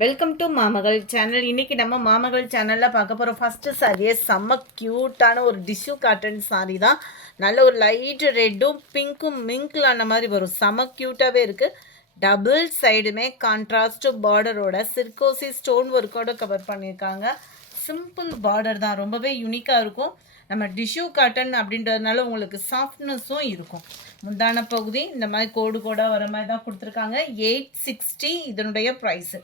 Welcome to மாமகள் channel. இன்னைக்கு நம்ம மாமகள் சேனலில் பார்க்க போகிற ஃபஸ்ட்டு சாரியே செம்ம க்யூட்டான ஒரு டிஷ்யூ காட்டன் சாரி தான். நல்ல ஒரு லைட்டு ரெட்டும் பிங்க்கும் மிங்கில் ஆன மாதிரி வரும். செம்ம க்யூட்டாகவே இருக்குது. டபுள் சைடுமே கான்ட்ராஸ்ட் பார்டரோட சிர்கோசி ஸ்டோன் ஒர்க்கோட கவர் பண்ணியிருக்காங்க. சிம்பிள் பார்டர் தான், ரொம்பவே யூனிக்காக இருக்கும். நம்ம டிஷ்யூ காட்டன் அப்படின்றதுனால உங்களுக்கு சாஃப்ட்னஸும் இருக்கும். முந்தான பகுதி இந்த மாதிரி கோடு கோடாக வர மாதிரி தான் கொடுத்துருக்காங்க. 860 இதனுடைய ப்ரைஸு.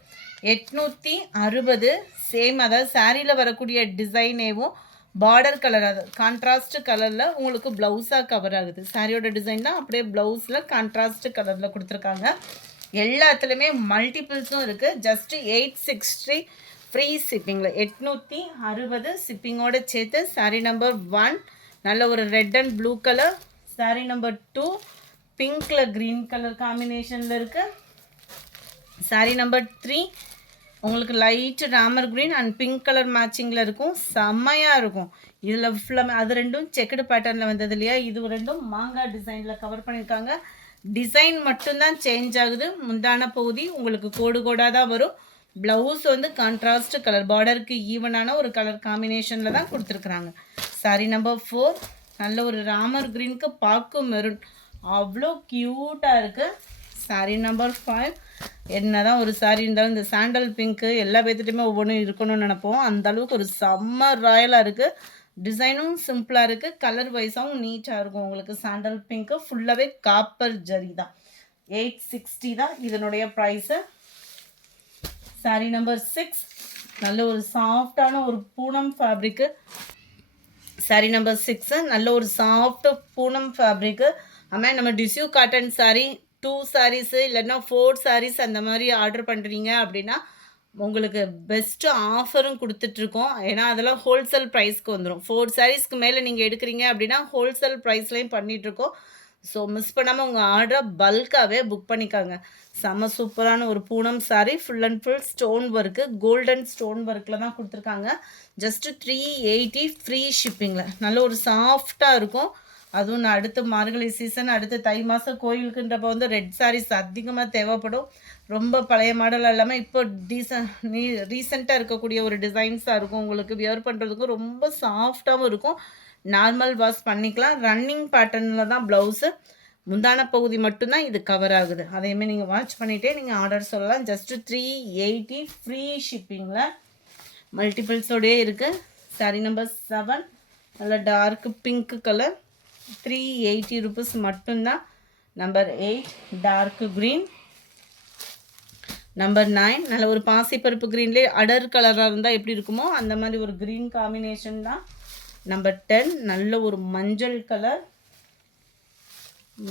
860 சேம். அதாவது சாரியில் வரக்கூடிய டிசைனேவும் பார்டர் கலர், அது கான்ட்ராஸ்ட் கலரில் உங்களுக்கு ப்ளவுஸாக கவர் ஆகுது. சாரியோட டிசைன் தான் அப்படியே ப்ளவுஸில் கான்ட்ராஸ்ட் கலரில் கொடுத்துருக்காங்க. எல்லாத்துலேயுமே மல்டிபிள்ஸும் இருக்குது. Just 860 free ஷிப்பிங்கில். 860 ஷிப்பிங்கோடு சேர்த்து. சாரீ நம்பர் 1 நல்ல ஒரு red and blue colour. Sari number 2 பிங்க்கில் க்ரீன் கலர் காம்பினேஷனில் இருக்குது. சாரீ நம்பர் 3 உங்களுக்கு light Ramar green and pink colour மேட்சிங்கில் இருக்கும். செம்மையாக இருக்கும். இதில் ஃபுல்லாக அது ரெண்டும் செக்குடு பேட்டர்னில் வந்தது இல்லையா, இது ரெண்டும் மாங்காய் டிசைனில் கவர் பண்ணியிருக்காங்க. டிசைன் மட்டும்தான் சேஞ்ச் ஆகுது. முந்தான பகுதி உங்களுக்கு கோடு கோடாக தான் வரும். ப்ளவுஸ் வந்து கான்ட்ராஸ்ட் கலர் பார்டருக்கு ஈவனான ஒரு கலர் காம்பினேஷனில் தான் கொடுத்துருக்குறாங்க. சாரீ நம்பர் 4 நல்ல ஒரு ராமர் க்ரீனுக்கு பாக்கு மெரூன், அவ்வளோ க்யூட்டாக இருக்குது. சாரீ நம்பர் 5 என்ன தான் ஒரு சாரீ இருந்தாலும் இந்த சாண்டல் பிங்க்கு எல்லா பேர்த்துட்டையுமே ஒவ்வொன்றும் இருக்கணும்னு நினைப்போம். அந்தளவுக்கு ஒரு செம்ம ராயலாக இருக்குது. டிசைனும் சிம்பிளாக இருக்குது. கலர் வைஸாகவும் நீட்டாக இருக்கும். உங்களுக்கு சாண்டல் பிங்க்கு ஃபுல்லாகவே காப்பர் ஜரி தான். 860 தான் இதனுடைய ப்ரைஸு. சாரீ நம்பர் 6 நல்ல ஒரு சாஃப்டான ஒரு பூனம் ஃபேப்ரிக்கு. சாரீ நம்பர் 6 நல்ல ஒரு சாஃப்ட் பூனம் ஃபேப்ரிக்கு. ஆமாம், நம்ம டிஷ்யூ காட்டன் சாரீ 2 சாரீஸு இல்லைன்னா 4 சாரீஸ் அந்த மாதிரி ஆர்டர் பண்ணுறீங்க அப்படின்னா உங்களுக்கு பெஸ்ட்டு ஆஃபரும் கொடுத்துட்ருக்கோம். ஏன்னா அதெல்லாம் ஹோல்சேல் ப்ரைஸ்க்கு வந்துடும். 4 சாரீஸ்க்கு மேலே நீங்கள் எடுக்கிறீங்க அப்படின்னா ஹோல்சேல் ப்ரைஸ்லேயும் பண்ணிகிட்ருக்கோம். ஸோ மிஸ் பண்ணாமல் உங்கள் ஆர்டரை பல்காகவே புக் பண்ணிக்காங்க. செம்ம சூப்பரான ஒரு Poonam sari. Full and full stone work, golden stone ஒர்க்கில் தான் கொடுத்துருக்காங்க. ஜஸ்ட்டு 380 ஃப்ரீ ஷிப்பிங்கில். நல்ல ஒரு சாஃப்டாக இருக்கும். அதுவும் நான் அடுத்த மார்கழி சீசன், அடுத்த தை மாதம் கோயிலுக்குன்றப்போ வந்து ரெட் சாரீஸ் அதிகமாக தேவைப்படும். ரொம்ப பழைய மாடல் இல்லாமல் இப்போ ரீசெண்டாக இருக்கக்கூடிய ஒரு டிசைன்ஸாக இருக்கும். உங்களுக்கு வியர் பண்ணுறதுக்கும் ரொம்ப சாஃப்டாகவும் இருக்கும். நார்மல் வாஷ் பண்ணிக்கலாம். ரன்னிங் பேட்டர்னில் தான் ப்ளவுஸு. முந்தான பகுதி மட்டும்தான் இது கவர் ஆகுது. அதையுமே நீங்கள் வாட்ச் பண்ணிகிட்டே நீங்கள் ஆர்டர் சொல்லலாம். Just 380 free ஷிப்பிங்கில். மல்டிபிள்ஸோடையே இருக்குது. சாரீ நம்பர் 7 நல்ல டார்க் பிங்க் கலர். 380 ருபீஸ் மட்டும்தான். Number 8 dark green. நம்பர் 9 நல்ல ஒரு பாசிப்பருப்பு க்ரீன்லேயே அடர் கலராக இருந்தால் எப்படி இருக்குமோ அந்த மாதிரி ஒரு க்ரீன் காம்பினேஷன் தான். நம்பர் 10 நல்ல ஒரு மஞ்சள் கலர்.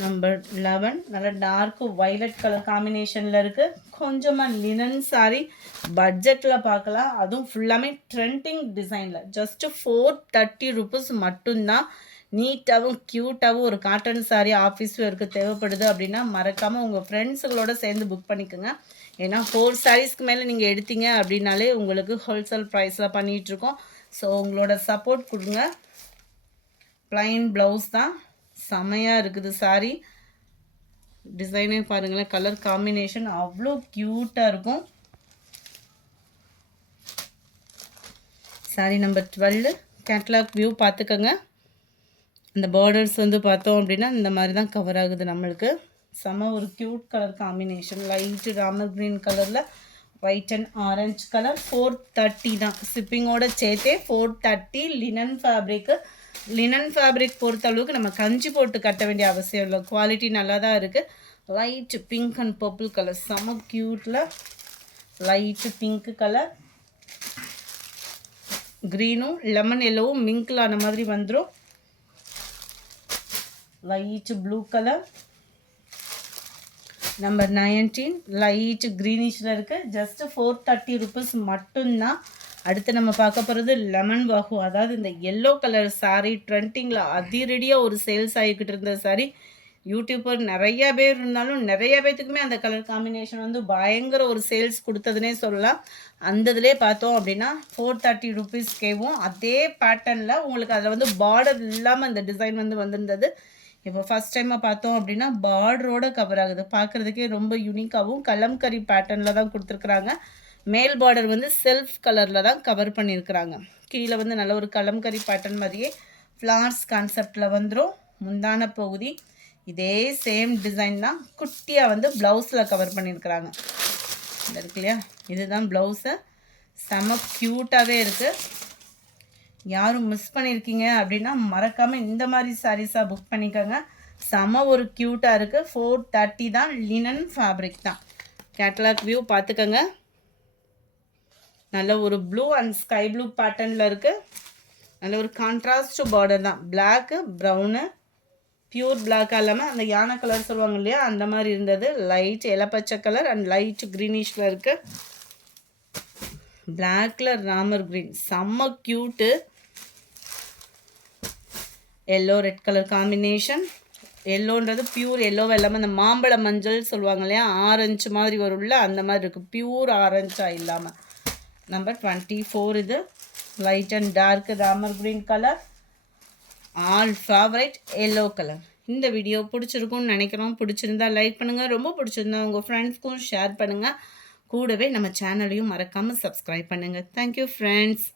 நம்பர் 11 நல்ல டார்க் வைலட் கலர் காம்பினேஷனில் இருக்குது. கொஞ்சமாக லினன் சாரீ பட்ஜெட்டில் பார்க்கலாம். அதுவும் ஃபுல்லாமே ட்ரெண்டிங் டிசைனில். ஜஸ்ட்டு 430 ருபீஸ் மட்டும்தான். நீட்டாகவும் க்யூட்டாகவும் ஒரு காட்டன் சாரீ ஆஃபீஸ் வேருக்கு தேவைப்படுது அப்படின்னா மறக்காமல் உங்கள் ஃப்ரெண்ட்ஸுகளோட சேர்ந்து புக் பண்ணிக்கோங்க. ஏன்னா 4 சாரீஸ்க்கு மேலே நீங்கள் எடுத்தீங்க அப்படின்னாலே உங்களுக்கு ஹோல்சேல் ப்ரைஸில் பண்ணிகிட்ருக்கோம். ஸோ உங்களோட சப்போர்ட் கொடுங்க. ப்ளைன் ப்ளவுஸ் தான். செமையாக இருக்குது சாரீ. டிசைனே பாருங்களேன், கலர் காம்பினேஷன் அவ்வளோ க்யூட்டாக இருக்கும். சாரீ நம்பர் 12 கேட்லாக் வியூ பார்த்துக்கோங்க. இந்த பார்டர்ஸ் வந்து பார்த்தோம் அப்படின்னா இந்த மாதிரி தான் கவர் ஆகுது நம்மளுக்கு. செம ஒரு cute colour combination. Light Ramar green கலரில் ஒயிட் அண்ட் ஆரஞ்சு கலர். 430 தான் ஷிப்பிங்கோட சேர்த்தே. 430 லினன் ஃபேப்ரிக்கு. லினன் ஃபேப்ரிக் பொறுத்த அளவுக்கு நம்ம கஞ்சி போட்டு கட்ட வேண்டிய அவசியம் இல்லை. குவாலிட்டி நல்லா தான் இருக்குது. Light pink and purple colour செம க்யூட்டில். லைட்டு பிங்க்கு கலர், க்ரீனும் லெமன் எல்லோவும் மிங்கில் ஆன மாதிரி வந்துடும். Light blue colour. Number 19 light க்ரீனிஷில் இருக்குது. ஜஸ்ட்டு 430 ருபீஸ் மட்டும்தான். அடுத்து நம்ம பார்க்க போகிறது லெமன் பாகு. அதாவது இந்த எல்லோ கலர் சாரீ ட்ரெண்டிங்கில் அதிரடியாக ஒரு சேல்ஸ் ஆகிக்கிட்டு இருந்த சாரீ. யூடியூப்பர் நிறையா பேர் இருந்தாலும் நிறைய பேர்த்துக்குமே அந்த கலர் காம்பினேஷன் வந்து பயங்கர ஒரு சேல்ஸ் கொடுத்ததுனே சொல்லலாம். அந்த இதிலே பார்த்தோம் அப்படின்னா 430 ருபீஸ்க்கேவும் அதே பேட்டர்னில் உங்களுக்கு அதில் வந்து பார்டர் இல்லாமல் அந்த டிசைன் வந்து வந்திருந்தது. இப்போ ஃபஸ்ட் டைமாக பார்த்தோம் அப்படின்னா பார்டரோட கவர் ஆகுது. பார்க்குறதுக்கே ரொம்ப யூனிக்காகவும் கலம்கரி பேட்டர்னில் தான் கொடுத்துருக்குறாங்க. மேல் பார்டர் வந்து செல்ஃப் கலரில் தான் கவர் பண்ணியிருக்கிறாங்க. கீழே வந்து நல்ல ஒரு கலம்கரி பேட்டர்ன் மாதிரியே ஃப்ளார்ஸ் கான்செப்டில் வந்துடும். முந்தான பகுதி இதே சேம் டிசைன் தான் குட்டியாக வந்து ப்ளவுஸில் கவர் பண்ணியிருக்கிறாங்க. இந்த இருக்கு இல்லையா, இதுதான் ப்ளவுஸு. செம க்யூட்டாகவே இருக்குது. யாரும் மிஸ் பண்ணியிருக்கீங்க அப்படின்னா மறக்காமல் இந்த மாதிரி சாரீஸாக புக் பண்ணிக்கோங்க. செம ஒரு க்யூட்டாக இருக்குது. 430 தான். லினன் ஃபேப்ரிக் தான். கேட்டலாக் வியூ பார்த்துக்கோங்க. நல்ல ஒரு ப்ளூ அண்ட் ஸ்கை ப்ளூ பேட்டர்னில் இருக்குது. நல்ல ஒரு கான்ட்ராஸ்ட் பார்டர் தான். பிளாக்கு ப்ரௌனு, பியூர் பிளாக்காக இல்லாமல் அந்த யானை கலர் சொல்லுவாங்க இல்லையா, அந்த மாதிரி இருந்தது. லைட் இலப்பச்சை கலர் அண்ட் லைட் க்ரீனிஷில் இருக்குது. பிளாக்கில் ராமர் க்ரீன் செம்ம cute. Yellow red colour combination. எல்லோன்றது பியூர் எல்லோவை இல்லாமல் அந்த மாம்பழ மஞ்சள் சொல்லுவாங்க இல்லையா, ஆரஞ்சு மாதிரி வரும்ல, அந்த மாதிரி இருக்குது. பியூர் ஆரஞ்சாக இல்லாமல். நம்பர் 24 இது. Light and dark Ramar green colour. All favourite yellow colour. இந்த வீடியோ பிடிச்சிருக்கும்னு நினைக்கிறோம். பிடிச்சிருந்தா லைக் பண்ணுங்கள். ரொம்ப பிடிச்சிருந்தா உங்கள் ஃப்ரெண்ட்ஸ்க்கும் ஷேர் பண்ணுங்கள். கூடவே நம்ம சேனலையும் மறக்காமல் சப்ஸ்கிரைப் பண்ணுங்கள். Thank you friends.